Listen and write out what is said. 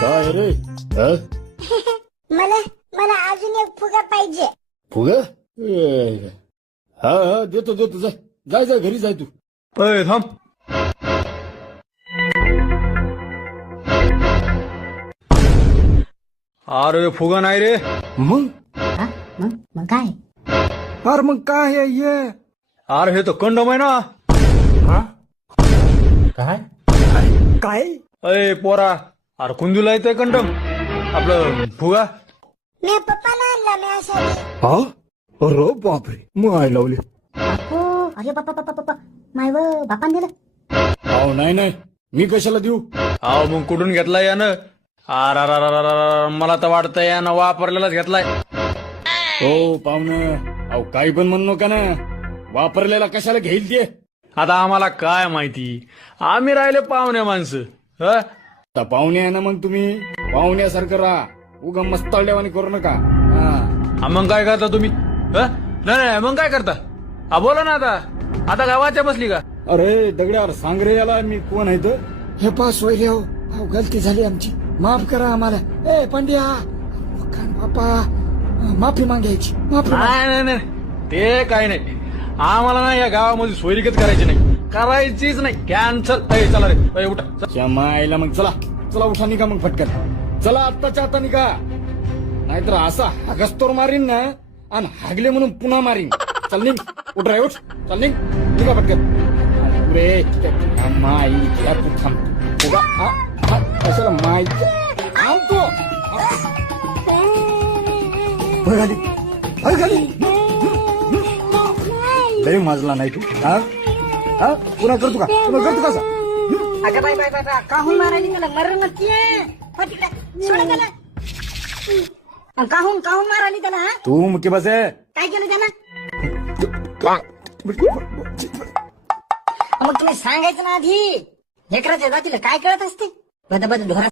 काय रे मला मला अजून एक फुगा पाहिजे. फुगा हा देतो जाय जाय घरी जाय तू. अय थांब. अरे फुगा नाही रे. मग हा? मग काय? अरे मग काय आहे हे? अरे हे तो कंडम आहे ना. काय काय अय पोरा, अरे कुंदूला येतोय कंडम आपलं फुगा. मी पप्पाला आणला मी अशा. हा अरे बापरे माय लावले. अरे बाप्पा माय बापान दिलं. अहो नाही मी कशाला देऊ. अहो मग कुठून घेतलाय यानं? अरे मला तर वाटतंय यानं वापरलेलाच घेतलाय. हो पाहुणं अहो काही पण म्हणू नका ना. वापरलेला कशाला घेईल ते. आता आम्हाला काय माहिती, आम्ही राहिले पाहुणे माणसं. हं? आता पाहुणे आहे ना मग तुम्ही पाहुण्यासारखं राहा. उगा मस्तळल्यावानी करू नका. हा हा, मग काय करता तुम्ही? हं? नाही मग काय करता? हा बोला ना आता गावाच्या बसली का? अरे दगड्यावर सांग रे याला मी कोण आहे तर. हे पास वैले हो गलती झाली आमची माफ करा आम्हाला. ए पंड्या बापा माफी मागायची माफी नाही ते काय नाही. आम्हाला ना या गावामध्ये सोयरीकच करायची नाही, करायचीच नाही. कॅन्सल. चला रे उठा. क्षमा आईला मग चला उठा निघा मग पटकन. चला आत्ताच्या आता निघा नाहीतर असा हगस्तोर मारीन ना आणि हागले म्हणून पुन्हा मारीन. चल निघ उठ रे उठ. चल निघा पटकन. रे माई घ्या तू थांब. उगा कशाला माई थांबतो. खाली लय माजला नाही तू. हा पुन्हा करतो का कसा. अगं बाय काहून मारायली त्याला? मरण सोडा त्याला. काहून मारायली त्याला? हा तू मुख्य बस आहे. काय केलं त्यानं? मग तुम्ही सांगायचं ना आधी. लेकराच्या जातीला काय कळत असते? बद ढोरा